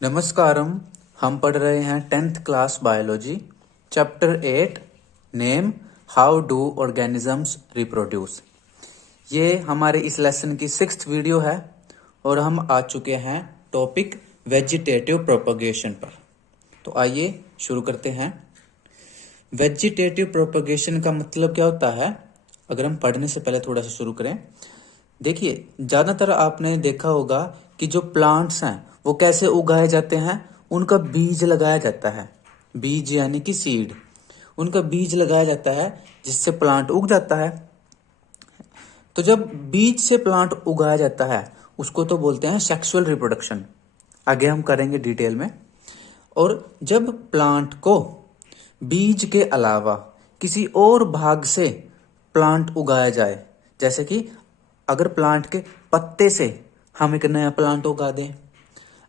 नमस्कारम। हम पढ़ रहे हैं 10th class biology chapter 8 name how do organisms reproduce. ये हमारे इस लेसन की 6th वीडियो है और हम आ चुके हैं टॉपिक वेजिटेटिव प्रोपगेशन पर। तो आइए शुरू करते हैं। वेजिटेटिव प्रोपगेशन का मतलब क्या होता है, अगर हम पढ़ने से पहले थोड़ा सा शुरू करें। देखिए, ज़्यादातर आपने देखा होगा कि जो प्लांट्स हैं वो कैसे उगाए जाते हैं। उनका बीज लगाया जाता है, बीज यानी कि सीड। उनका बीज लगाया जाता है जिससे प्लांट उग जाता है। तो जब बीज से प्लांट उगाया जाता है उसको तो बोलते हैं सेक्सुअल रिप्रोडक्शन। आगे हम करेंगे डिटेल में। और जब प्लांट को बीज के अलावा किसी और भाग से प्लांट उगाया जाए, जैसे कि अगर प्लांट के पत्ते से हम एक नया प्लांट उगा दें,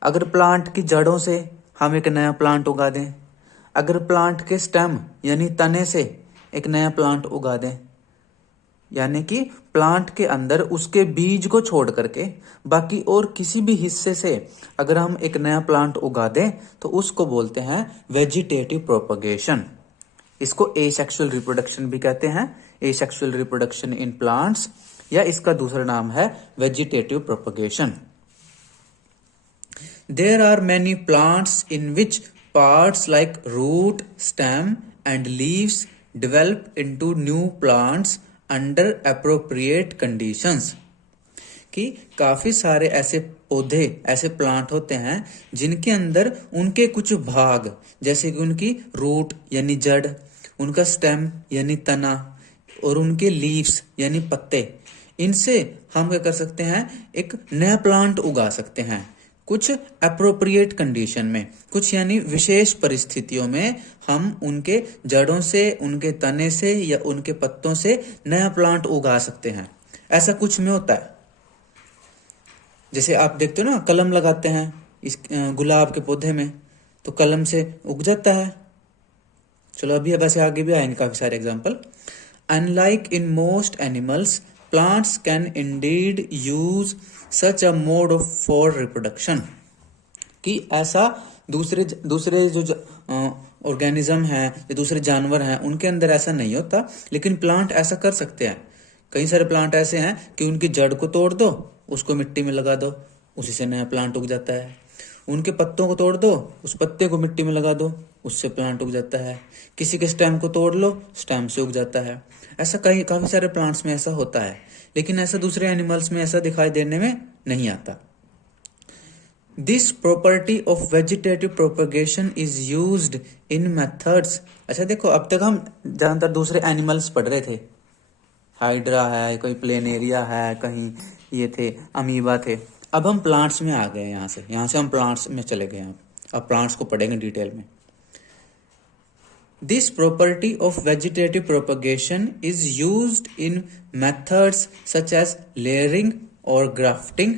अगर प्लांट की जड़ों से हम एक नया प्लांट उगा दें, अगर प्लांट के स्टेम यानी तने से एक नया प्लांट उगा दें, यानी कि प्लांट के अंदर उसके बीज को छोड़ करके बाकी और किसी भी हिस्से से अगर हम एक नया प्लांट उगा दें तो उसको बोलते हैं वेजिटेटिव प्रोपगेशन। इसको एसेक्सुअल रिप्रोडक्शन भी कहते हैं, एसेक्सुअल रिप्रोडक्शन इन प्लांट्स, या इसका दूसरा नाम है vegetative propagation. There are many plants in which parts like root, stem and leaves develop into new plants under appropriate conditions। कि काफी सारे ऐसे पौधे, ऐसे प्लांट होते हैं जिनके अंदर उनके कुछ भाग, जैसे कि उनकी रूट यानी जड़, उनका स्टेम यानी तना और उनके लीव्स यानी पत्ते, इनसे हम क्या कर सकते हैं, एक नया प्लांट उगा सकते हैं कुछ अप्रोप्रिएट कंडीशन में, कुछ यानी विशेष परिस्थितियों में हम उनके जड़ों से, उनके तने से या उनके पत्तों से नया प्लांट उगा सकते हैं। ऐसा कुछ में होता है, जैसे आप देखते हो ना, कलम लगाते हैं इस गुलाब के पौधे में तो कलम से उग जाता है। चलो अभी वैसे आगे भी आएंगे काफी सारे example. Unlike in most animals, plants can Indeed use such a mode of for reproduction. कि ऐसा दूसरे दूसरे जो ऑर्गेनिज्म हैं या दूसरे जानवर हैं उनके अंदर ऐसा नहीं होता, लेकिन प्लांट ऐसा कर सकते हैं। कई सारे प्लांट ऐसे हैं कि उनकी जड़ को तोड़ दो, उसको मिट्टी में लगा दो, उसी से नया प्लांट उग जाता है। उनके पत्तों को तोड़ दो, उस पत्ते को मिट्टी में लगा दो, उससे प्लांट उग जाता है। किसी के स्टेम को तोड़ लो, स्टेम से उग जाता है। ऐसा काफी सारे प्लांट्स में ऐसा होता है, लेकिन ऐसा दूसरे एनिमल्स में ऐसा दिखाई देने में नहीं आता। This property of vegetative propagation is used in methods. अच्छा देखो, अब तक हम ज्यादातर दूसरे एनिमल्स पढ़ रहे थे, हाइड्रा है, कोई प्लेनेरिया है, कहीं ये थे अमीबा थे। अब हम प्लांट्स में आ गए, यहाँ से हम प्लांट्स में चले गए हैं। अब प्लांट्स को पढ़ेंगे डिटेल में। This property of vegetative propagation is used in methods such as layering or grafting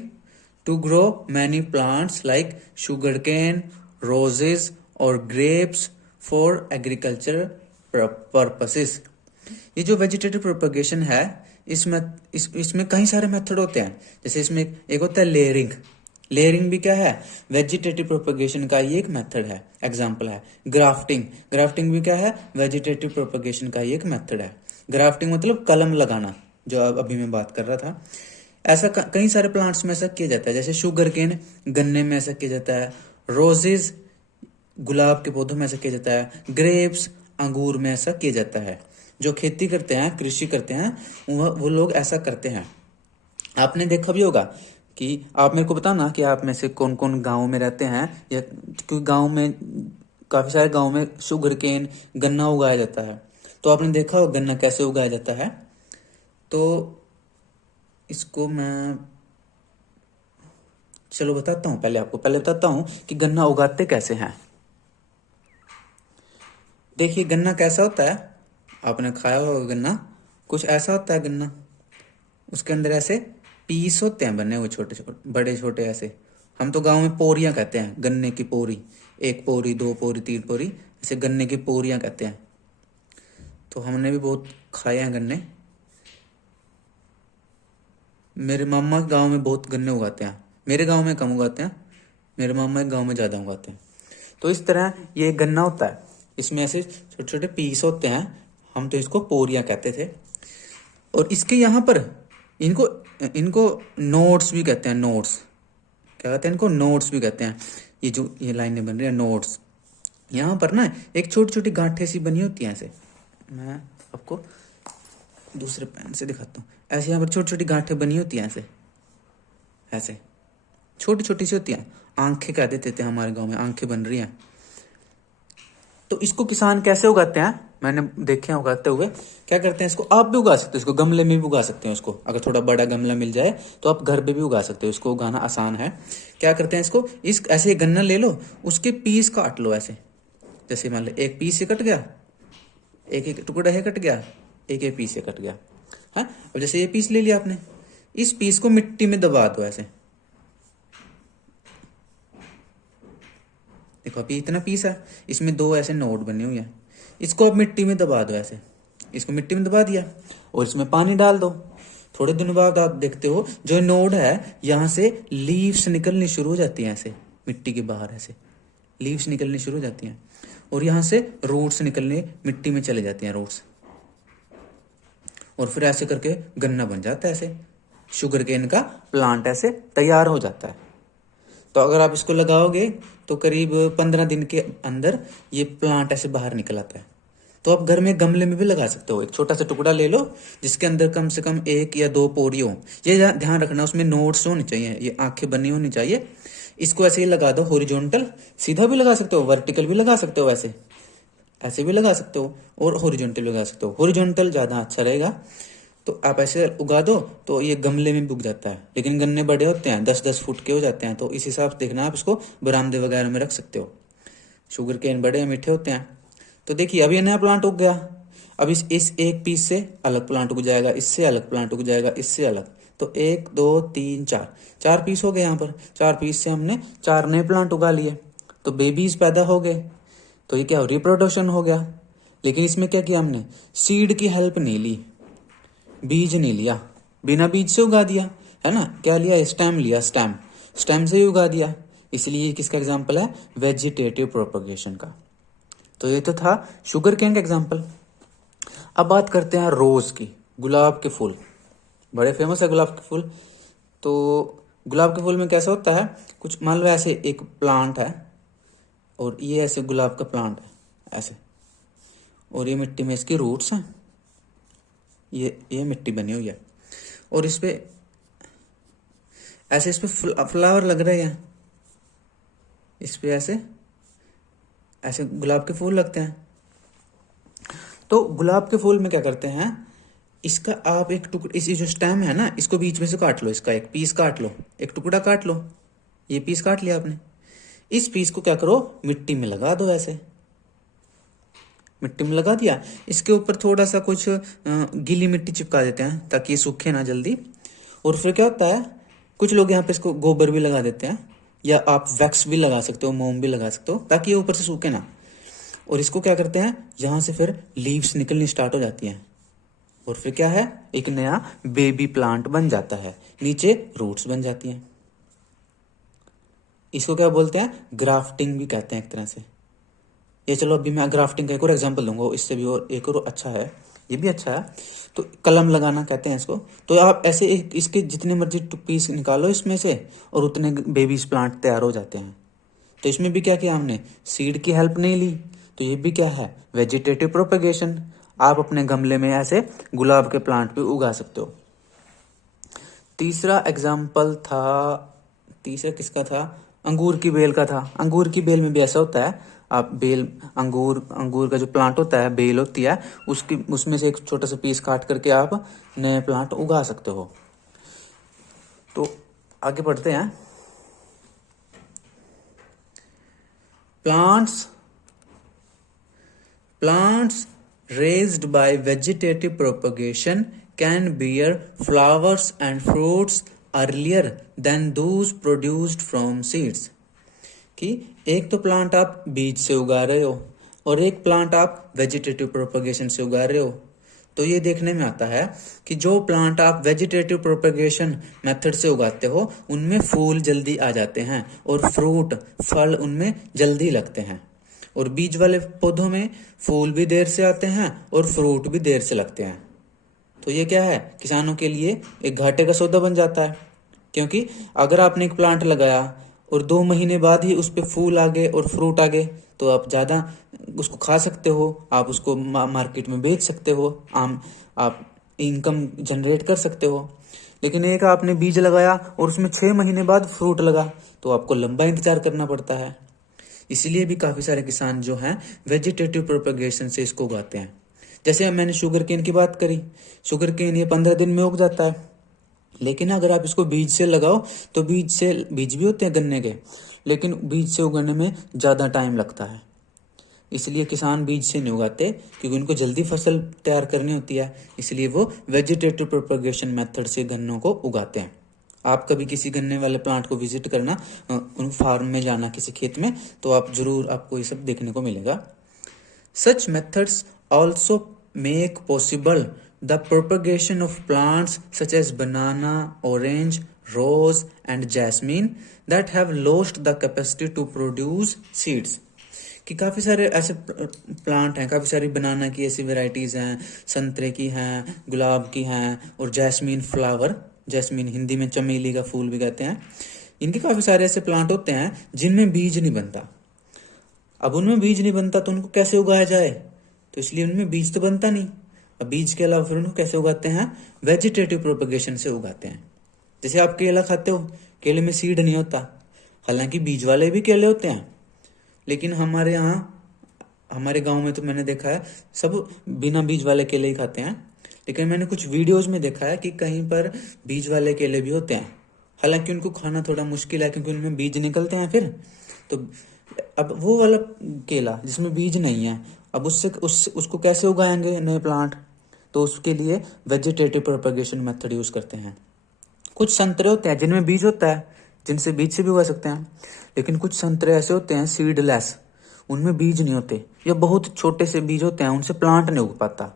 to grow many plants like sugarcane, roses or grapes for agricultural purposes। ये जो वेजिटेटिव प्रोपगेशन है इसमें कई सारे मेथड होते हैं। जैसे इसमें एक होता है लेयरिंग। लेयरिंग भी क्या है, वेजिटेटिव प्रोपगेशन का ही एक मेथड है, एग्जांपल है। ग्राफ्टिंग, ग्राफ्टिंग भी क्या है, वेजिटेटिव प्रोपगेशन का ही एक मेथड है। ग्राफ्टिंग मतलब कलम लगाना, जो अभी मैं बात कर रहा था। ऐसा कई सारे प्लांट्स में ऐसा किया जाता है। जैसे शुगर केन, गन्ने में ऐसा किया जाता है। रोजेज, गुलाब के पौधों में ऐसा किया जाता है। ग्रेप्स, अंगूर में ऐसा किया जाता है। जो खेती करते हैं, कृषि करते हैं, वो लोग ऐसा करते हैं। आपने देखा भी होगा कि आप मेरे को बताना कि आप में से कौन कौन गाँव में रहते हैं, या क्योंकि गाँव में काफी सारे गाँव में शुगर केन, गन्ना उगाया जाता है। तो आपने देखा होगा गन्ना कैसे उगाया जाता है। तो इसको मैं चलो बताता हूँ, पहले बताता हूँ कि गन्ना उगाते कैसे हैं। देखिए गन्ना कैसा होता है, आपने खाया होगा गन्ना, कुछ ऐसा होता है गन्ना। उसके अंदर ऐसे पीस होते हैं बने हुए, छोटे छोटे, बड़े छोटे ऐसे। हम तो गांव में पोरियां कहते हैं, गन्ने की पोरी। 1 पोरी, 2 पोरी, 3 पोरी, ऐसे गन्ने की पोरियां कहते हैं। तो हमने भी बहुत खाए हैं गन्ने। मेरे मामा गांव में बहुत गन्ने उगाते हैं, मेरे गांव में कम उगाते हैं, मेरे मामा एक गांव में ज़्यादा उगाते हैं। तो इस तरह ये गन्ना होता है, इसमें ऐसे छोटे छोटे पीस होते हैं, हम तो इसको पोरियां कहते थे। और इसके यहाँ पर इनको इनको नोट्स भी कहते हैं, नोट्स क्या कहते हैं इनको, नोट्स भी कहते हैं। ये जो ये लाइनें बन रही हैं नोट्स, यहाँ पर ना एक छोटी छोटी गांठें सी बनी होती हैं ऐसे, मैं आपको दूसरे पेन से दिखाता हूँ। ऐसे यहाँ पर छोटी छोटी गांठें बनी होती हैं ऐसे, ऐसे छोटी छोटी सी होती हैं, आंखें कह देते थे हमारे गांव में, आंखें बन रही हैं। तो इसको किसान कैसे उगाते हैं, मैंने देखे हैं उगाते हुए। क्या करते हैं, इसको आप भी उगा सकते हो, इसको गमले में भी उगा सकते हैं। इसको अगर थोड़ा बड़ा गमला मिल जाए तो आप घर पे भी उगा सकते हो, इसको उगाना आसान है। क्या करते हैं, इसको इस ऐसे गन्ना ले लो, उसके पीस काट लो ऐसे, जैसे मान लो एक पीस से कट गया, एक एक टुकड़ा है कट गया, एक एक पीस से कट गया है। अब जैसे ये पीस ले लिया आपने, इस पीस को मिट्टी में दबा दो ऐसे, देखो अभी इतना पीस है, इसमें दो ऐसे नोड बने हुए हैं, इसको अब मिट्टी में दबा दो ऐसे, इसको मिट्टी में दबा दिया और इसमें पानी डाल दो। थोड़े दिनों बाद आप देखते हो जो नोड है यहाँ से लीव्स निकलनी शुरू हो जाती हैं, ऐसे मिट्टी के बाहर ऐसे लीव्स निकलनी शुरू हो जाती हैं, और यहाँ से रूट्स निकलने मिट्टी में चले जाती हैं रूट्स, और फिर ऐसे करके गन्ना बन जाता है, ऐसे शुगर केन का प्लांट ऐसे तैयार हो जाता है। तो अगर आप इसको लगाओगे तो करीब 15 दिन के अंदर ये प्लांट ऐसे बाहर निकल आता है। तो आप घर में गमले में भी लगा सकते हो, एक छोटा सा टुकड़ा ले लो जिसके अंदर कम से कम 1 या 2 पोरी हो। ये ध्यान रखना उसमें नोड्स होनी चाहिए, ये आंखें बनी होनी चाहिए। इसको ऐसे ही लगा दो हॉरिजॉन्टल, सीधा भी लगा सकते हो, वर्टिकल भी लगा सकते हो, वैसे ऐसे भी लगा सकते हो, और हॉरिजॉन्टल भी लगा सकते हो। हॉरिजॉन्टल ज़्यादा अच्छा रहेगा। तो आप ऐसे उगा दो तो ये गमले में भी उग जाता है, लेकिन गन्ने बड़े होते हैं, 10-10 फुट के हो जाते हैं, तो इस हिसाब से देखना आप इसको बरामदे वगैरह में रख सकते हो। शुगर केन बड़े मीठे होते हैं। तो देखिए अभी नया प्लांट उग गया, अब इस एक पीस से अलग प्लांट उग जाएगा, इससे अलग प्लांट उग जाएगा, इससे अलग। तो 1 2 3 4 पीस हो गए। यहाँ पर 4 पीस से हमने 4 नए प्लांट उगा लिए, तो बेबीज पैदा हो गए। तो ये क्या हो, रिप्रोडक्शन हो गया। लेकिन इसमें क्या किया हमने, सीड की हेल्प नहीं ली, बीज नहीं लिया, बिना बीज से उगा दिया, है ना। क्या लिया, स्टेम लिया, स्टेम से ही उगा दिया। इसलिए किसका एग्जाम्पल है, वेजिटेटिव प्रोपगेशन का। तो ये तो था शुगर केन का एग्जाम्पल। अब बात करते हैं रोज की, गुलाब के फूल बड़े फेमस है गुलाब के फूल। तो गुलाब के फूल में कैसा होता है, कुछ मान लो ऐसे एक प्लांट है और ये ऐसे गुलाब का प्लांट है ऐसे, और ये मिट्टी में इसकी रूट्स हैं, ये मिट्टी बनी हुई है, और इस पे ऐसे इस पे फ्लावर लग रहे हैं, इस पे ऐसे ऐसे गुलाब के फूल लगते हैं। तो गुलाब के फूल में क्या करते हैं, इसका आप एक टुकड़ा, इस जो स्टेम है ना, इसको बीच में से काट लो, इसका एक पीस काट लो, एक टुकड़ा काट लो, ये पीस काट लिया आपने। इस पीस को क्या करो, मिट्टी में लगा दो, ऐसे मिट्टी में लगा दिया। इसके ऊपर थोड़ा सा कुछ गीली मिट्टी चिपका देते हैं ताकि ये सूखे ना जल्दी। और फिर क्या होता है, कुछ लोग यहाँ पे इसको गोबर भी लगा देते हैं, या आप वैक्स भी लगा सकते हो, मोम भी लगा सकते हो, ताकि ये ऊपर से सूखे ना। और इसको क्या करते हैं, यहाँ से फिर लीव्स निकलनी स्टार्ट हो जाती हैं, और फिर क्या है, एक नया बेबी प्लांट बन जाता है, नीचे रूट्स बन जाती हैं। इसको क्या बोलते हैं, ग्राफ्टिंग भी कहते हैं एक तरह से। ये चलो अभी मैं ग्राफ्टिंग का एक और एग्जांपल दूंगा, इससे भी और एक और अच्छा है, ये भी अच्छा है। तो कलम लगाना कहते हैं इसको। तो आप ऐसे इसके जितने मर्जी पीस निकालो इसमें से, और उतने बेबीज प्लांट तैयार हो जाते हैं। तो इसमें भी क्या किया हमने, सीड की हेल्प नहीं ली। तो ये भी क्या है, वेजिटेटिव प्रोपगेशन। आप अपने गमले में ऐसे गुलाब के प्लांट भी उगा सकते हो। तीसरा एग्जाम्पल था, तीसरा किसका था, अंगूर की बेल का था। अंगूर की बेल में भी ऐसा होता है, आप बेल अंगूर का जो प्लांट होता है, बेल होती है उसमें से एक छोटा सा पीस काट करके आप नए प्लांट उगा सकते हो। तो आगे बढ़ते हैं। Plants raised by vegetative propagation can bear flowers and fruits earlier than those produced from seeds। कि एक तो प्लांट आप बीज से उगा रहे हो और एक प्लांट आप वेजिटेटिव प्रोपगेशन से उगा रहे हो। तो ये देखने में आता है कि जो प्लांट आप वेजिटेटिव प्रोपेगेशन मेथड से उगाते हो उनमें फूल जल्दी आ जाते हैं और फ्रूट फल उनमें जल्दी लगते हैं, और बीज वाले पौधों में फूल भी देर से आते हैं और फ्रूट भी देर से लगते हैं। तो ये क्या है, किसानों के लिए एक घाटे का सौदा बन जाता है, क्योंकि अगर आपने एक प्लांट लगाया और 2 महीने बाद ही उस पर फूल आ गए और फ्रूट आ गए तो आप ज़्यादा उसको खा सकते हो, आप उसको मार्केट में बेच सकते हो, आप इनकम जनरेट कर सकते हो। लेकिन एक आपने बीज लगाया और उसमें 6 महीने बाद फ्रूट लगा तो आपको लंबा इंतजार करना पड़ता है। इसलिए भी काफ़ी सारे किसान जो हैं वेजिटेटिव प्रोपेगेशन से इसको उगाते हैं। जैसे मैंने शुगर केन की बात करी, शुगर केन ये 15 दिन में उग जाता है, लेकिन अगर आप इसको बीज से लगाओ तो बीज भी होते हैं गन्ने के, लेकिन बीज से उगाने में ज़्यादा टाइम लगता है। इसलिए किसान बीज से नहीं उगाते, क्योंकि उनको जल्दी फसल तैयार करनी होती है, इसलिए वो वेजिटेटिव प्रोपेगेशन मेथड से गन्नों को उगाते हैं। आप कभी किसी गन्ने वाले प्लांट को विजिट करना, उन फार्म में जाना किसी खेत में, तो आप जरूर आपको ये सब देखने को मिलेगा। Such methods also make possible the propagation of plants such as banana, orange, rose and jasmine that have lost the capacity to produce seeds। कि काफ़ी सारे ऐसे प्लांट हैं, काफ़ी सारी बनाना की ऐसी वेराइटीज़ हैं, संतरे की हैं, गुलाब की हैं, और जैस्मीन फ्लावर, जैस्मीन हिंदी में चमेली का फूल भी कहते हैं, इनके काफ़ी सारे ऐसे प्लांट होते हैं जिनमें बीज नहीं बनता। अब उनमें बीज नहीं बनता तो उनको कैसे उगाया जाए, तो इसलिए उनमें बीज तो बनता नहीं। अब बीज के अलावा फिर उनको कैसे उगाते हैं, वेजिटेटिव प्रोपेगेशन से उगाते हैं। जैसे आप केला खाते हो, केले में सीड नहीं होता, हालांकि बीज वाले भी केले होते हैं, लेकिन हमारे यहाँ हमारे गांव में तो मैंने देखा है सब बिना बीज वाले केले ही खाते हैं। लेकिन मैंने कुछ वीडियोस में देखा है कि कहीं पर बीज वाले केले भी होते हैं, हालांकि उनको खाना थोड़ा मुश्किल है क्योंकि उनमें बीज निकलते हैं फिर। तो अब वो वाला केला जिसमें बीज नहीं है, अब उसको कैसे उगाएंगे नए प्लांट, तो उसके लिए वेजिटेटिव प्रोपेगेशन मेथड यूज करते हैं। कुछ संतरे होते हैं जिनमें बीज होता है, जिनसे बीज से भी उगा सकते हैं, लेकिन कुछ संतरे ऐसे होते हैं सीडलेस, उनमें बीज नहीं होते या बहुत छोटे से बीज होते हैं, उनसे प्लांट नहीं उग पाता।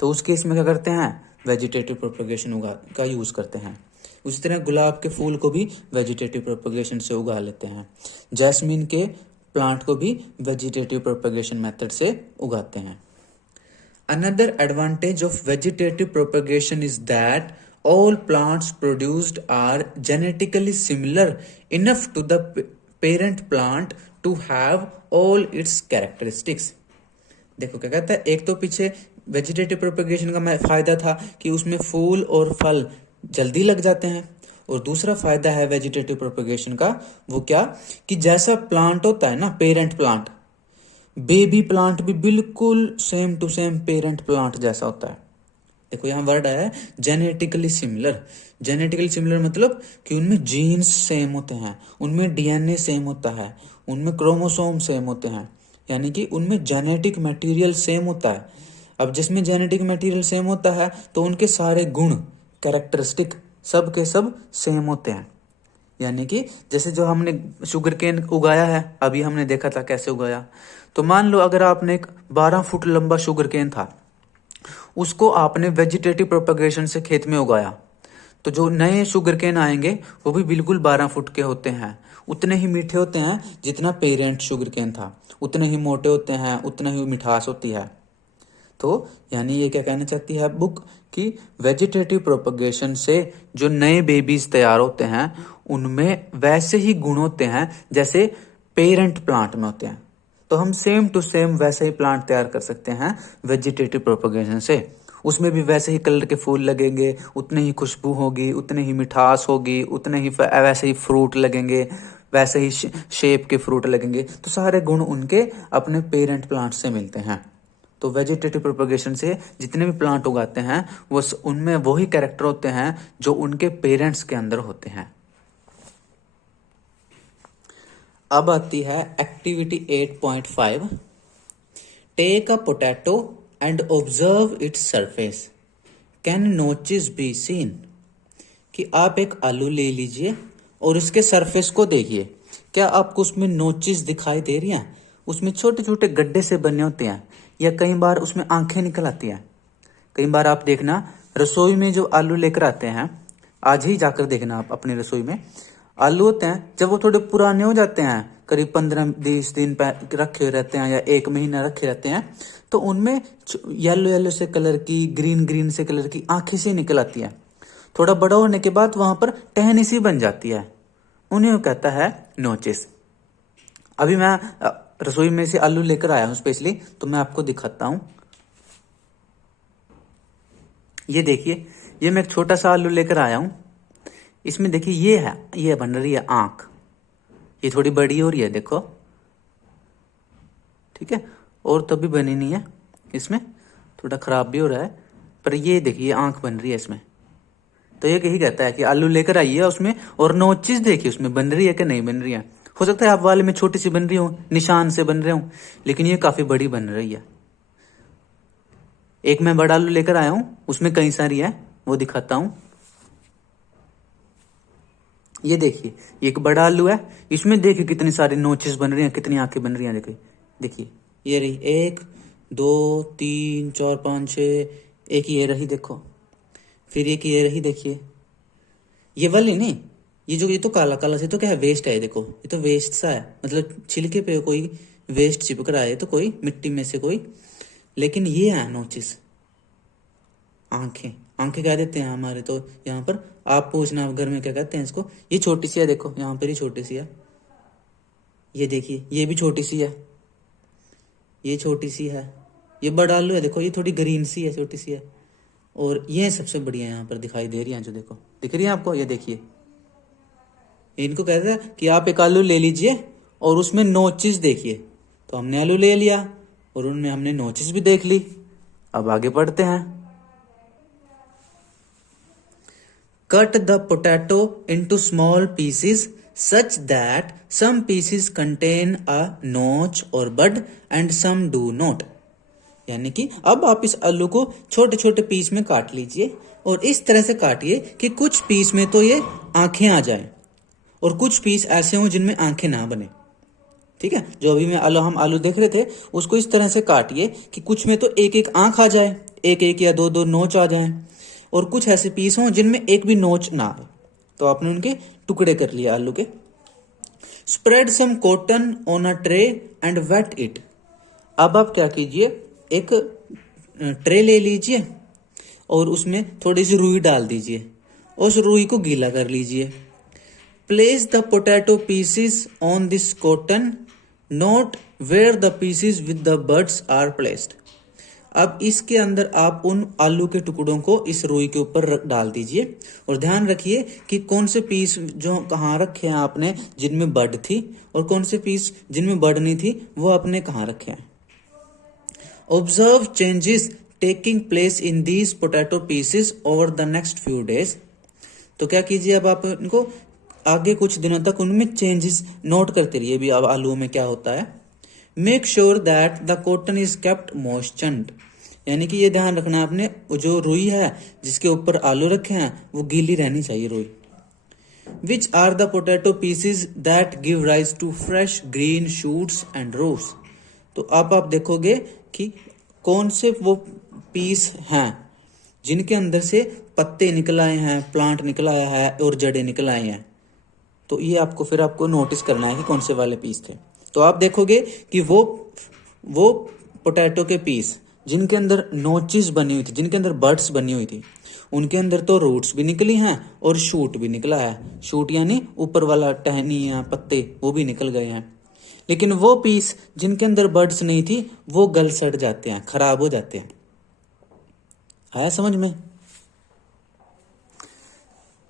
तो उस केस में क्या करते हैं, वेजिटेटिव प्रोपेगेशन का यूज करते हैं। उसी तरह गुलाब के फूल को भी वेजिटेटिव प्रोपेगेशन से उगा लेते हैं, जैस्मीन के प्लांट को भी वेजिटेटिव प्रोपेगेशन मेथड से उगाते हैं। Another advantage of vegetative propagation is that all plants produced are genetically similar enough to the parent plant to have all its characteristics। देखो क्या कहता है, एक तो पीछे वेजिटेटिव प्रोपेगेशन का फायदा था कि उसमें फूल और फल जल्दी लग जाते हैं, और दूसरा फायदा है वेजिटेटिव प्रोपेगेशन का, वो क्या, कि जैसा प्लांट होता है ना पेरेंट प्लांट, बेबी प्लांट भी बिल्कुल same to same parent plant जैसा होता है। देखो यहाँ वर्ड आया है जेनेटिकली सिमिलर। जेनेटिकली सिमिलर मतलब कि उनमें जीन्स सेम होते हैं, उनमें डीएनए सेम होता है, उनमें क्रोमोसोम सेम होते हैं, यानी कि उनमें जेनेटिक मटेरियल सेम होता है। अब जिसमें जेनेटिक मटेरियल सेम होता है तो उनके सारे गुण, कैरेक्टरिस्टिक सब के सब सेम होते हैं। यानी कि जैसे जो हमने शुगर केन उगाया है, अभी हमने देखा था कैसे उगाया। तो मान लो अगर आपने एक 12 फुट लंबा शुगर केन था, उसको आपने वेजिटेटिव प्रोपेगेशन से खेत में उगाया, तो जो नए शुगर केन आएंगे वो भी बिल्कुल 12 फुट के होते हैं, उतने ही मीठे होते हैं जितना पेरेंट शुगर केन था, उतने ही मोटे होते हैं, उतना ही मिठास होती है। तो यानी ये क्या कहना चाहती है बुक कि वेजिटेटिव प्रोपेगेशन से जो नए बेबीज तैयार होते हैं उनमें वैसे ही गुण होते हैं जैसे पेरेंट प्लांट में होते हैं। तो हम सेम टू सेम वैसे ही प्लांट तैयार कर सकते हैं वेजिटेटिव प्रोपेगेशन से। उसमें भी वैसे ही कलर के फूल लगेंगे, उतने ही खुशबू होगी, उतने ही मिठास होगी, उतने ही वैसे ही फ्रूट लगेंगे, वैसे ही शेप के फ्रूट लगेंगे। तो सारे गुण उनके अपने पेरेंट प्लांट से मिलते हैं। तो वेजिटेटिव प्रोपेगेशन से जितने भी प्लांट उगाते हैं वो उनमें वही कैरेक्टर होते हैं जो उनके पेरेंट्स के अंदर होते हैं। अब आती है activity 8.5। Take a potato and observe its surface, can notches be seen. कि आप एक आलू ले लीजिए और उसके सरफेस को देखिए, क्या आपको उसमें नोचेस दिखाई दे रही हैं? उसमें छोटे छोटे गड्ढे से बने होते हैं या कई बार उसमें आंखें निकल आती हैं। कई बार आप देखना रसोई में जो आलू लेकर आते हैं, आज ही जाकर देखना आप अपनी रसोई में आलू होते हैं, जब वो थोड़े पुराने हो जाते हैं, करीब 15-20 दिन रखे हुए रहते हैं या 1 महीना रखे रहते हैं, तो उनमें येलो येलो से कलर की, ग्रीन ग्रीन से कलर की आंखें सी निकल आती है। थोड़ा बड़ा होने के बाद वहां पर टहनी सी बन जाती है, उन्हें कहता है नोचिस। अभी मैं रसोई में से आलू लेकर आया हूं स्पेशली, तो मैं आपको दिखाता हूं। ये देखिए, ये मैं एक छोटा सा आलू लेकर आया हूं। इसमें देखिए ये बन रही है आंख, ये थोड़ी बड़ी हो रही है, देखो, ठीक है। और तो भी बनी नहीं है, इसमें थोड़ा खराब भी हो रहा है, पर ये देखिए आंख बन रही है इसमें। तो ये यही कहता है कि आलू लेकर आइए उसमें, और नोचिस देखिए उसमें बन रही है कि नहीं बन रही है। हो सकता है आप वाले में छोटी सी बन रही हो, निशान से बन रहे हो, लेकिन ये काफी बड़ी बन रही है। एक मैं बड़ा आलू लेकर आया हूं, उसमें कई सारी है, वो दिखाता हूं। ये देखिए, ये एक बड़ा आलू है, इसमें देखिए कितनी सारी नोचेस बन रही हैं, कितनी आंखें बन रही हैं। देखिए देखिए, ये रही 1 2 3 4 5 6, एक ये रही, देखो, फिर एक ये रही, देखिए, ये वाली नहीं, ये तो काला काला से तो क्या है, वेस्ट है, देखो, ये तो वेस्ट सा है, मतलब छिलके पे कोई वेस्ट चिपक रहा है, तो कोई मिट्टी में से कोई, लेकिन ये है नोचिस, आंखें। आंखें कह देते हैं हमारे तो यहाँ पर, आप पूछना घर में क्या कहते हैं इसको। ये छोटी सी है, देखो यहाँ पर ही छोटी सी है, ये देखिए, ये भी छोटी सी है, ये छोटी सी है, ये बड़ा आलू है, देखो, ये थोड़ी ग्रीन सी है, छोटी सी है, और ये सबसे बढ़िया यहाँ पर दिखाई दे रही है, जो देखो दिख रही है आपको, ये देखिए। इनको कहते हैं कि आप एक आलू ले लीजिए और उसमें नोचिस देखिए। तो हमने आलू ले लिया और उनमें हमने नोचिस भी देख ली। अब आगे बढ़ते हैं। Cut the potato into small pieces such that some pieces contain a notch or bud and some do not। यानी कि अब आप इस आलू को छोटे छोटे पीस में काट लीजिए, और इस तरह से काटिए कि कुछ पीस में तो ये आंखें आ जाएं और कुछ पीस ऐसे हों जिनमें आंखें ना बने। ठीक है, जो अभी में हम आलू देख रहे थे, उसको इस तरह से काटिए कि कुछ में तो एक एक आंख आ जाए, एक एक या दो दो नोच आ जाए, और कुछ ऐसे पीस हों जिनमें एक भी नोच ना आए। तो आपने उनके टुकड़े कर लिए आलू के। Spread some cotton on a tray and wet it. अब आप क्या कीजिए, एक ट्रे ले लीजिए और उसमें थोड़ी सी रुई डाल दीजिए, उस रुई को गीला कर लीजिए। Place the potato pieces on this cotton, note where the pieces with the buds are placed. अब इसके अंदर आप उन आलू के टुकड़ों को इस रुई के ऊपर डाल दीजिए, और ध्यान रखिए कि कौन से पीस जो कहाँ रखे हैं आपने जिनमें बड थी, और कौन से पीस जिनमें बड नहीं थी वो आपने कहाँ रखे हैं। Observe changes taking place in these potato pieces over the next few days. तो क्या कीजिए, अब आप इनको आगे कुछ दिनों तक उनमें चेंजेस नोट करते रहिए भी अब आलूओं में क्या होता है। Make sure that the cotton is kept moistured. यानी कि ये ध्यान रखना आपने, जो रुई है जिसके ऊपर आलू रखे हैं वो गीली रहनी चाहिए रुई। Which are the potato pieces that give rise to fresh green shoots and roots. तो अब आप देखोगे कि कौन से वो पीस हैं जिनके अंदर से पत्ते निकल आए हैं, प्लांट निकल आया है और जड़ें निकल आई हैं। तो ये आपको नोटिस करना है कि कौन से वाले पीस थे। तो आप देखोगे कि वो पोटैटो के पीस जिनके अंदर नोचिस बनी हुई थी, जिनके अंदर बड्स बनी हुई थी, उनके अंदर तो रूट्स भी निकली हैं और शूट भी निकला है। शूट यानी ऊपर वाला टहनी या पत्ते, वो भी निकल गए हैं। लेकिन वो पीस जिनके अंदर बड्स नहीं थी वो गल सड़ जाते हैं, खराब हो जाते हैं। आया समझ में?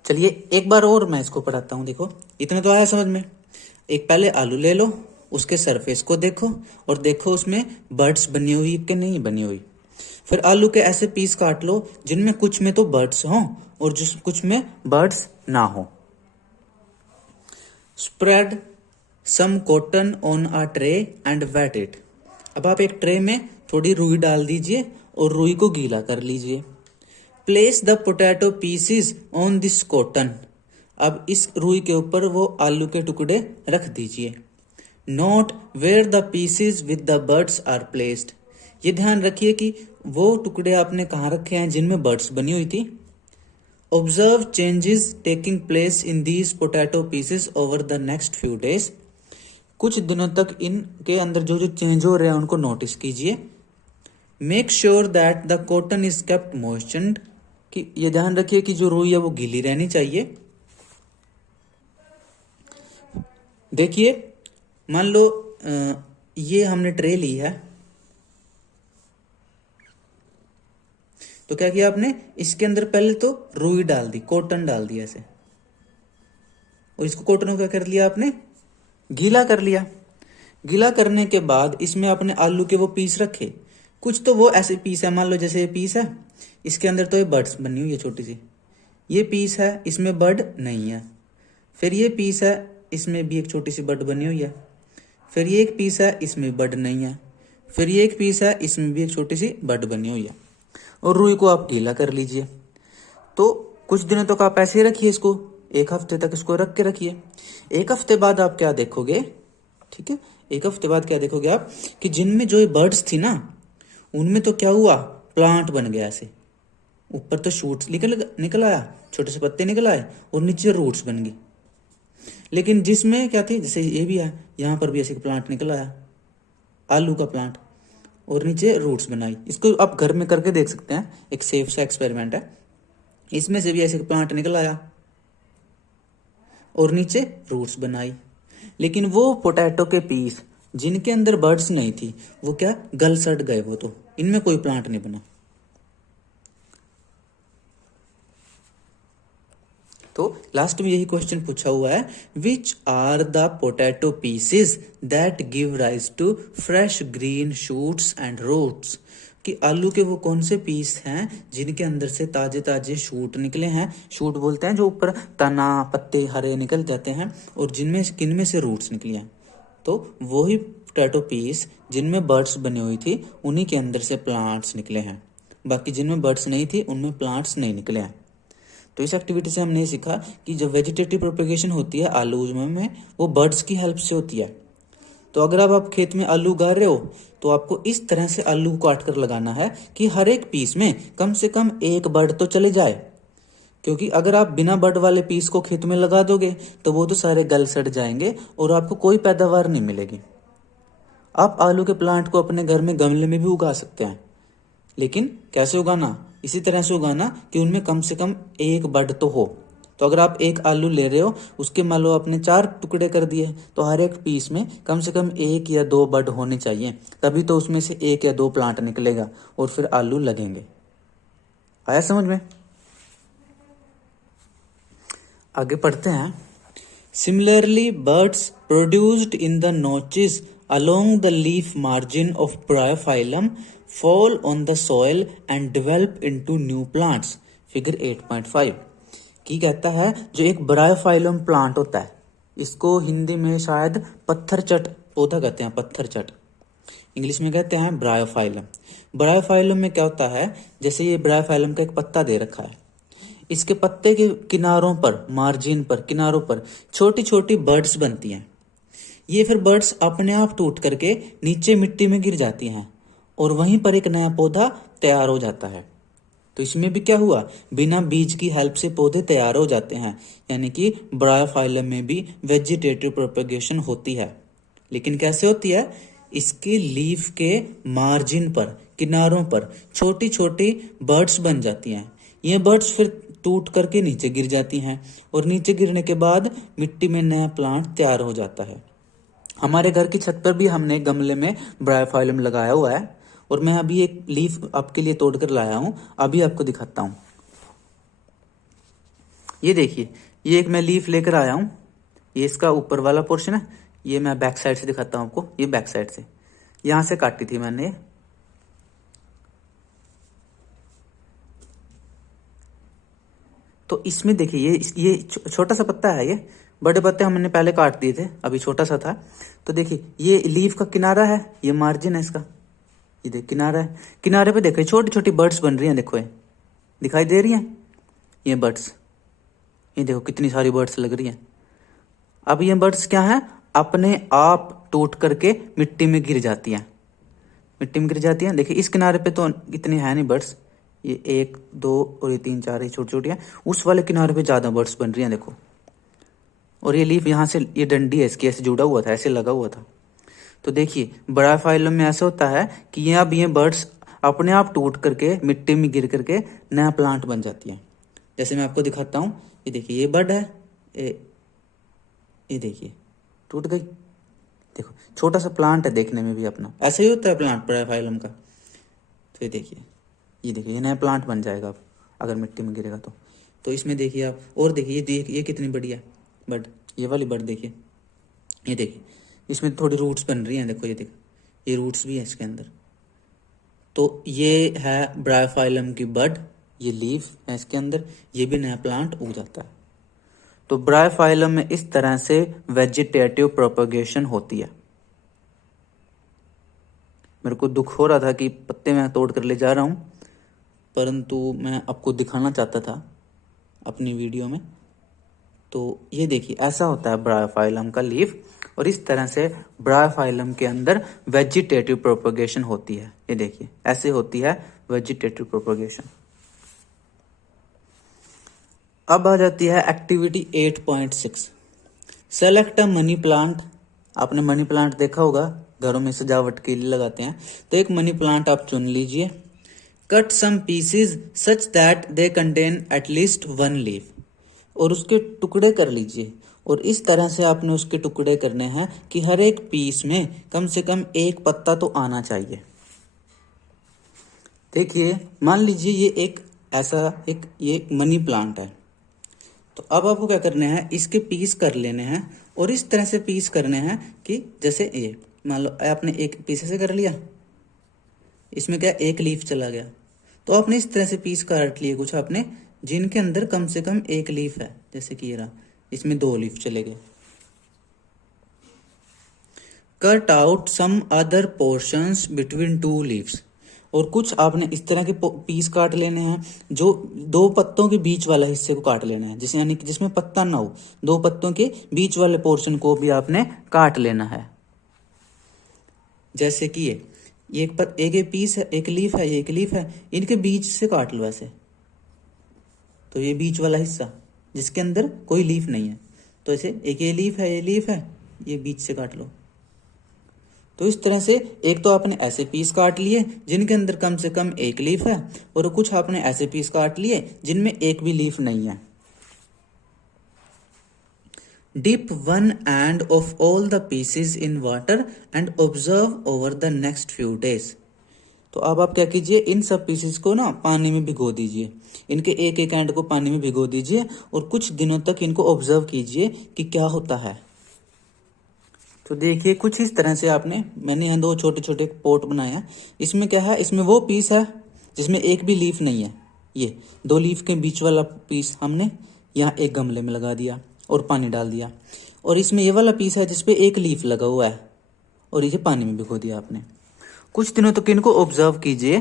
चलिए एक बार और मैं इसको पढ़ाता हूं। देखो, इतने तो आया समझ में। एक पहले आलू ले लो, उसके सरफेस को देखो और देखो उसमें बर्ड्स बनी हुई कि नहीं बनी हुई। फिर आलू के ऐसे पीस काट लो जिनमें कुछ में तो बर्ड्स हों और कुछ में बर्ड्स ना हो। Spread some cotton on a tray and wet it. अब आप एक ट्रे में थोड़ी रुई डाल दीजिए और रुई को गीला कर लीजिए। Place the potato pieces on this cotton. अब इस रुई के ऊपर वो आलू के टुकड़े रख दीजिए। Note where the pieces with the birds are placed. ये ध्यान रखिए कि वो टुकड़े आपने कहाँ रखे हैं जिनमें बर्ड्स बनी हुई थी। Observe changes taking place in these potato pieces over the next few days. कुछ दिनों तक इनके अंदर जो जो चेंज हो रहे हैं उनको नोटिस कीजिए। Make sure that the cotton is kept moistured, कि ये ध्यान रखिए कि जो रुई है वो गीली रहनी चाहिए। देखिए मान लो ये हमने ट्रे ली है, तो क्या किया आपने, इसके अंदर पहले तो रुई डाल दी, कॉटन डाल दिया ऐसे, और इसको कॉटन को क्या कर लिया आपने, गीला कर लिया। गीला करने के बाद इसमें आपने आलू के वो पीस रखे। कुछ तो वो ऐसे पीस है, मान लो जैसे ये पीस है, इसके अंदर तो ये बर्ड्स बनी हुई है छोटी सी, ये पीस है इसमें बर्ड नहीं है। फिर ये पीस है, इसमें भी एक छोटी सी बर्ड बनी हुई है। फिर ये एक पीस है, इसमें बर्ड नहीं है। फिर ये एक पीस है, इसमें भी एक छोटी सी बर्ड बनी हुई है। और रुई को आप गीला कर लीजिए। तो कुछ दिनों तक आप ऐसे ही रखिए इसको, एक हफ्ते तक इसको रख के रखिए। एक हफ्ते बाद आप क्या देखोगे, ठीक है, एक हफ्ते बाद क्या देखोगे आप कि जिनमें जो बर्ड्स थी ना, उनमें तो क्या हुआ, प्लांट बन गया ऐसे। ऊपर तो शूट्स निकल आया, छोटे से पत्ते निकल आए, और नीचे रूट्स बन गई। लेकिन जिसमें क्या थी, जैसे ये भी है, यहाँ पर भी ऐसे प्लांट निकल आया, आलू का प्लांट, और नीचे रूट्स बनाई। इसको आप घर में करके देख सकते हैं, एक सेफ सा एक्सपेरिमेंट है। इसमें से भी ऐसे प्लांट निकल आया और नीचे रूट्स बनाई। लेकिन वो पोटैटो के पीस जिनके अंदर बर्ड्स नहीं थी, वो क्या गल सड़ गए, वो तो इनमें कोई प्लांट नहीं बना। तो लास्ट में यही क्वेश्चन पूछा हुआ है, which are the potato pieces that give rise to fresh green shoots and roots, कि आलू के वो कौन से पीस हैं जिनके अंदर से ताजे ताजे शूट निकले हैं। शूट बोलते हैं जो ऊपर तना पत्ते हरे निकल जाते हैं, और जिनमें किनमें से रूट्स निकली हैं। तो वही पोटैटो पीस जिनमें बर्ड्स बनी हुई थी, उन्हीं के अंदर से प्लांट्स निकले हैं। बाकी जिनमें बर्ड्स नहीं थी उनमें प्लांट्स नहीं निकले हैं। तो इस एक्टिविटी से हमने सीखा कि जब वेजिटेटिव प्रोपेगेशन होती है आलू में, वो बर्ड्स की हेल्प से होती है। तो अगर आप खेत में आलू उगा रहे हो, तो आपको इस तरह से आलू काट कर लगाना है कि हर एक पीस में कम से कम एक बर्ड तो चले जाए। क्योंकि अगर आप बिना बर्ड वाले पीस को खेत में लगा दोगे तो वो तो सारे गल सड़ जाएंगे और आपको कोई पैदावार नहीं मिलेगी। आप आलू के प्लांट को अपने घर में गमले में भी उगा सकते हैं, लेकिन कैसे उगाना, इसी तरह से उगाना कि उनमें कम से कम एक बर्ड तो हो। तो अगर आप एक आलू ले रहे हो, उसके मान लो आपने 4 टुकड़े कर दिए, तो हर एक पीस में कम से कम 1 या 2 बर्ड होने चाहिए, तभी तो उसमें से 1 या 2 प्लांट निकलेगा और फिर आलू लगेंगे। आया समझ में? आगे पढ़ते हैं। Similarly birds produced in the notches along the leaf margin of bryophyllum fall on the soil and develop into new plants. Figure 8.5 की कहता है, जो एक ब्रायोफाइलम प्लांट होता है, इसको हिंदी में शायद पत्थरचट पौधा कहते हैं, पत्थरचट, इंग्लिश में कहते हैं ब्रायोफाइलम। ब्रायोफाइलम में क्या होता है, जैसे ये ब्रायोफाइलम का एक पत्ता दे रखा है, इसके पत्ते के किनारों पर, मार्जिन पर, किनारों पर छोटी छोटी बर्ड्स बनती हैं। ये फिर बर्ड्स अपने आप टूट करके नीचे मिट्टी में गिर जाती हैं और वहीं पर एक नया पौधा तैयार हो जाता है। तो इसमें भी क्या हुआ, बिना बीज की हेल्प से पौधे तैयार हो जाते हैं, यानी कि ब्रायोफाइलम में भी वेजिटेटिव प्रोपेगेशन होती है। लेकिन कैसे होती है, इसके लीफ के मार्जिन पर, किनारों पर छोटी छोटी बर्ड्स बन जाती हैं। ये बर्ड्स फिर टूट करके नीचे गिर जाती हैं और नीचे गिरने के बाद मिट्टी में नया प्लांट तैयार हो जाता है। हमारे घर की छत पर भी हमने गमले में ब्रायोफाइलम लगाया हुआ है, और मैं अभी एक लीफ आपके लिए तोड़कर लाया हूं, अभी आपको दिखाता हूं। ये देखिए, ये एक मैं लीफ लेकर आया हूं, ये इसका ऊपर वाला पोर्शन है, ये मैं बैक साइड से दिखाता हूं आपको। ये बैक साइड से यहां से काटी थी मैंने, तो इसमें देखिए ये छोटा सा पत्ता है, ये बड़े पत्ते हमने पहले काट दिए थे, अभी छोटा सा था। तो देखिए ये लीफ का किनारा है, ये मार्जिन है इसका, ये देख किनारा है, किनारे पे देखो छोटी छोटी बर्ड्स बन रही हैं, देखो ये दिखाई दे रही हैं, ये बर्ड्स, ये देखो कितनी सारी बर्ड्स लग रही हैं। अब ये बर्ड्स क्या है, अपने आप टूट करके मिट्टी में गिर जाती हैं। मिट्टी में गिर जाती हैं। देखिए इस किनारे पे तो इतनी है नहीं बर्ड्स, ये 1 2 और ये 3 4 ये छोटी छोटी हैं। उस वाले किनारे पे ज़्यादा बर्ड्स बन रही हैं देखो। और ये लीफ यहाँ से, ये डंडी है इसकी, ऐसे जुड़ा हुआ था, ऐसे लगा हुआ था। तो देखिए ब्रायोफाइलम में ऐसा होता है कि ये बर्ड्स अपने आप टूट करके मिट्टी में गिर करके नया प्लांट बन जाती है। जैसे मैं आपको दिखाता हूँ, ये देखिए ये बर्ड है, ये देखिए टूट गई। देखो छोटा सा प्लांट है देखने में भी अपना, ऐसा ही होता है प्लांट ब्रायोफाइलम का। तो ये देखिए ये नया प्लांट बन जाएगा अब अगर मिट्टी में गिरेगा तो इसमें देखिए आप, और देखिए ये कितनी बढ़िया बर्ड, ये वाली बर्ड देखिए, ये देखिए इसमें थोड़ी रूट्स बन रही हैं। देखो ये ये रूट्स भी है इसके अंदर। तो ये है ब्रायोफाइलम की बर्ड, ये लीफ है इसके अंदर, ये भी नया प्लांट उग जाता है। तो ब्रायोफाइलम में इस तरह से वेजिटेटिव प्रोपगेशन होती है। मेरे को दुख हो रहा था कि पत्ते मैं तोड़ कर ले जा रहा हूँ, परंतु मैं आपको दिखाना चाहता था अपनी वीडियो में। तो ये देखिए ऐसा होता है ब्रायोफाइलम का लीफ, और इस तरह से ब्रायोफाइलम के अंदर वेजिटेटिव प्रोपगेशन होती है। ये देखिए ऐसे होती है वेजिटेटिव प्रोपगेशन। अब आ जाती है activity 8.6, select a money plant. आपने मनी प्लांट देखा होगा, घरों में सजावट के लिए लगाते हैं। तो एक मनी प्लांट आप चुन लीजिए। Cut some pieces such that they contain at least 1 leaf, और उसके टुकड़े कर लीजिए। और इस तरह से आपने उसके टुकड़े करने हैं कि हर एक पीस में कम से कम एक पत्ता तो आना चाहिए। देखिए मान लीजिए ये एक ये मनी प्लांट है। तो अब आपको क्या करना है, इसके पीस कर लेने हैं, और इस तरह से पीस करने हैं कि जैसे ये मान लो आपने एक पीस से कर लिया, इसमें क्या एक लीफ चला गया, तो आपने इस तरह से पीस काट लिए कुछ आपने जिनके अंदर कम से कम एक लीफ है। जैसे कि ये रहा, इसमें 2 लीफ चले गए। Cut out some other portions between 2 leaves, और कुछ आपने इस तरह के पीस काट लेने हैं जो 2 पत्तों के बीच वाला हिस्से को काट लेना है, जिसे यानी कि जिसमें पत्ता ना हो, 2 पत्तों के बीच वाले पोर्शन को भी आपने काट लेना है। जैसे कि ये एक पीस है, एक लीफ है, ये एक लीफ है, इनके बीच से काट लो ऐसे। तो ये बीच वाला हिस्सा जिसके अंदर कोई लीफ नहीं है, तो ऐसे एक ये लीफ है, ये बीच से काट लो। तो इस तरह से एक तो आपने ऐसे पीस काट लिए जिनके अंदर कम से कम एक लीफ है, और कुछ आपने ऐसे पीस काट लिए जिनमें एक भी लीफ नहीं है। Dip 1 end of all the pieces in water and observe over the next few days. तो अब आप क्या कीजिए, इन सब पीसेस को ना पानी में भिगो दीजिए, इनके एक एक एंड को पानी में भिगो दीजिए, और कुछ दिनों तक इनको ऑब्जर्व कीजिए कि क्या होता है। तो देखिए कुछ इस तरह से मैंने यहाँ 2 छोटे छोटे पोट बनाया। इसमें क्या है, इसमें वो पीस है जिसमें एक भी लीफ नहीं है। ये 2 लीफ के बीच वाला पीस हमने यहाँ एक गमले में लगा दिया और पानी डाल दिया, और इसमें ये वाला पीस है जिसपे एक लीफ लगा हुआ है, और इसे पानी में भिगो दिया आपने। कुछ दिनों तक इनको ऑब्जर्व कीजिए।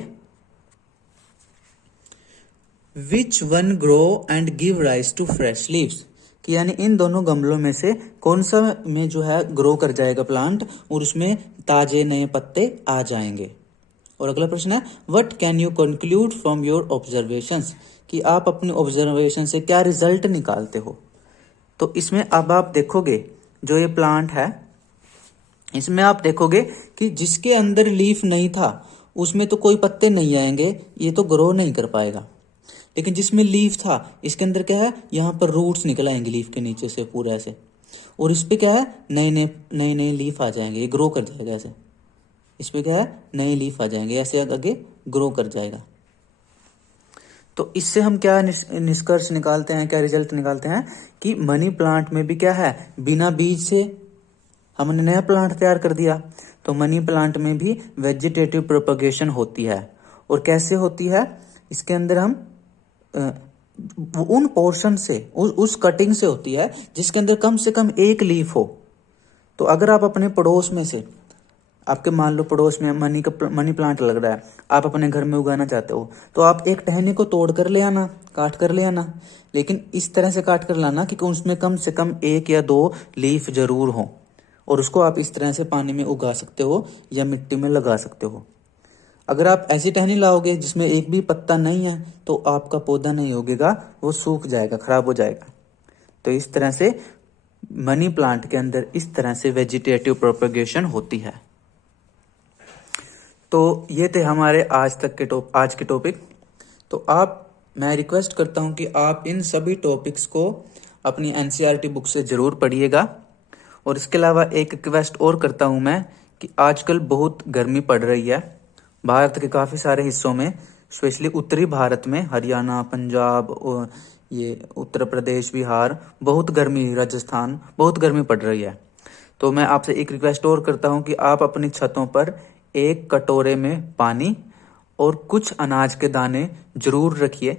Which one grow and give rise to fresh leaves, कि यानी इन दोनों गमलों में से कौन सा में जो है ग्रो कर जाएगा प्लांट, और उसमें ताजे नए पत्ते आ जाएंगे। और अगला प्रश्न है, what can you conclude from your observations, कि आप अपने ऑब्जर्वेशन से क्या रिजल्ट निकालते हो। तो इसमें अब आप देखोगे जो ये प्लांट है, इसमें आप देखोगे कि जिसके अंदर लीफ नहीं था उसमें तो कोई पत्ते नहीं आएंगे, ये तो ग्रो नहीं कर पाएगा। लेकिन जिसमें लीफ था इसके अंदर क्या है, यहाँ पर रूट्स निकल आएंगे लीफ के नीचे से पूरा ऐसे, और इस पे क्या है, नए लीफ आ जाएंगे, ये ग्रो कर जाएगा ऐसे। इस पे क्या है, नए लीफ आ जाएंगे, ऐसे आगे ग्रो कर जाएगा। तो इससे हम क्या निष्कर्ष निकालते हैं, क्या रिजल्ट निकालते हैं कि मनी प्लांट में भी क्या है, बिना बीज से हमने नया प्लांट तैयार कर दिया। तो मनी प्लांट में भी वेजिटेटिव प्रोपगेशन होती है। और कैसे होती है, इसके अंदर हम उन पोर्शन से उस कटिंग से होती है जिसके अंदर कम से कम एक लीफ हो। तो अगर आप अपने पड़ोस में से, आपके मान लो पड़ोस में मनी प्लांट लग रहा है, आप अपने घर में उगाना चाहते हो, तो आप एक टहनी को तोड़ कर ले आना, काट कर ले आना, लेकिन इस तरह से काट कर लाना कि उसमें कम से कम 1 या 2 लीफ जरूर हो, और उसको आप इस तरह से पानी में उगा सकते हो या मिट्टी में लगा सकते हो। अगर आप ऐसी टहनी लाओगे जिसमें एक भी पत्ता नहीं है तो आपका पौधा नहीं उगेगा, वो सूख जाएगा, खराब हो जाएगा। तो इस तरह से मनी प्लांट के अंदर इस तरह से वेजिटेटिव प्रोपेगेशन होती है। तो ये थे हमारे आज के टॉपिक। तो मैं रिक्वेस्ट करता हूं कि आप इन सभी टॉपिक्स को अपनी एनसीईआरटी बुक से जरूर पढ़िएगा। और इसके अलावा एक रिक्वेस्ट और करता हूं मैं कि आजकल बहुत गर्मी पड़ रही है भारत के काफ़ी सारे हिस्सों में, स्पेशली उत्तरी भारत में, हरियाणा, पंजाब और ये उत्तर प्रदेश, बिहार, बहुत गर्मी, राजस्थान, बहुत गर्मी पड़ रही है। तो मैं आपसे एक रिक्वेस्ट और करता हूं कि आप अपनी छतों पर एक कटोरे में पानी और कुछ अनाज के दाने जरूर रखिए,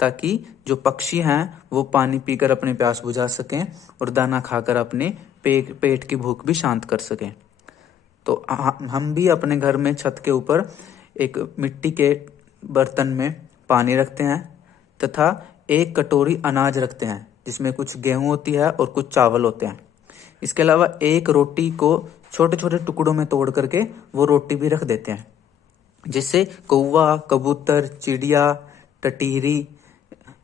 ताकि जो पक्षी हैं वो पानी पीकर अपनी प्यास बुझा सकें और दाना खाकर अपने पेट की भूख भी शांत कर सकें। तो हम भी अपने घर में छत के ऊपर एक मिट्टी के बर्तन में पानी रखते हैं तथा एक कटोरी अनाज रखते हैं, जिसमें कुछ गेहूं होती है और कुछ चावल होते हैं। इसके अलावा एक रोटी को छोटे छोटे टुकड़ों में तोड़ करके वो रोटी भी रख देते हैं, जिससे कौवा, कबूतर, चिड़िया, टटीरी,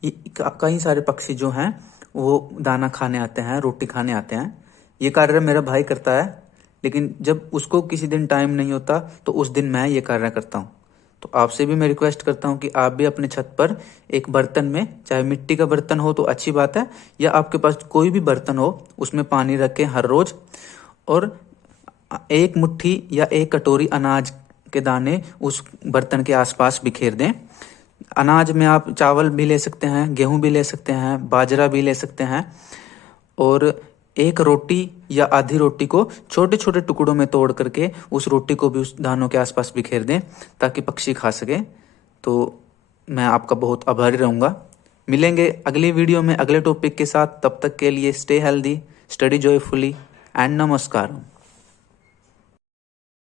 कई सारे पक्षी जो हैं वो दाना खाने आते हैं, रोटी खाने आते हैं। ये कार्य मेरा भाई करता है, लेकिन जब उसको किसी दिन टाइम नहीं होता तो उस दिन मैं ये कार्य करता हूँ। तो आपसे भी मैं रिक्वेस्ट करता हूँ कि आप भी अपने छत पर एक बर्तन में, चाहे मिट्टी का बर्तन हो तो अच्छी बात है, या आपके पास कोई भी बर्तन हो, उसमें पानी रखें हर रोज, और एक मुट्ठी या एक कटोरी अनाज के दाने उस बर्तन के आसपास बिखेर दें। अनाज में आप चावल भी ले सकते हैं, गेहूं भी ले सकते हैं, बाजरा भी ले सकते हैं, और एक रोटी या आधी रोटी को छोटे छोटे टुकड़ों में तोड़ करके उस रोटी को भी उस दानों के आसपास बिखेर दें, ताकि पक्षी खा सके। तो मैं आपका बहुत आभारी रहूंगा। मिलेंगे अगली वीडियो में अगले टॉपिक के साथ। तब तक के लिए stay healthy, study joyfully and नमस्कार।